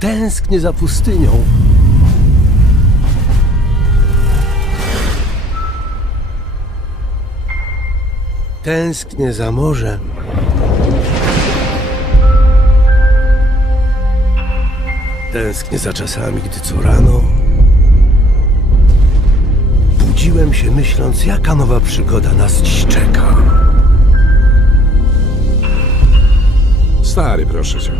Tęsknię za pustynią. Tęsknię za morzem. Tęsknię za czasami, gdy co rano budziłem się myśląc, jaka nowa przygoda nas dziś czeka. Stary, proszę cię.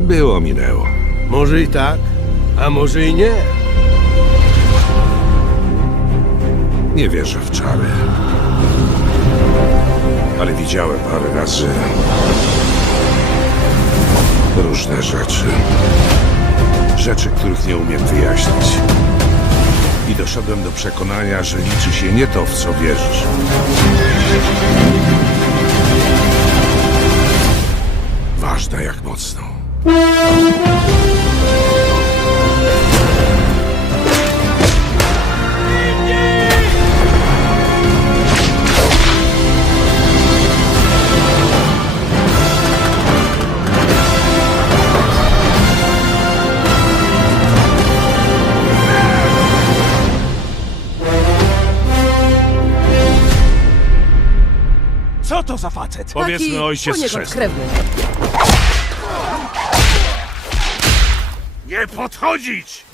Było, minęło. Może i tak, a może i nie. Nie wierzę w czary. Ale widziałem parę razy różne rzeczy. Rzeczy, których nie umiem wyjaśnić. I doszedłem do przekonania, że liczy się nie to, w co wierzysz. Ważne jak mocno. Co to za facet? Powiedzmy ojciec poniekąd chrzestny. krewny. Nie podchodzić!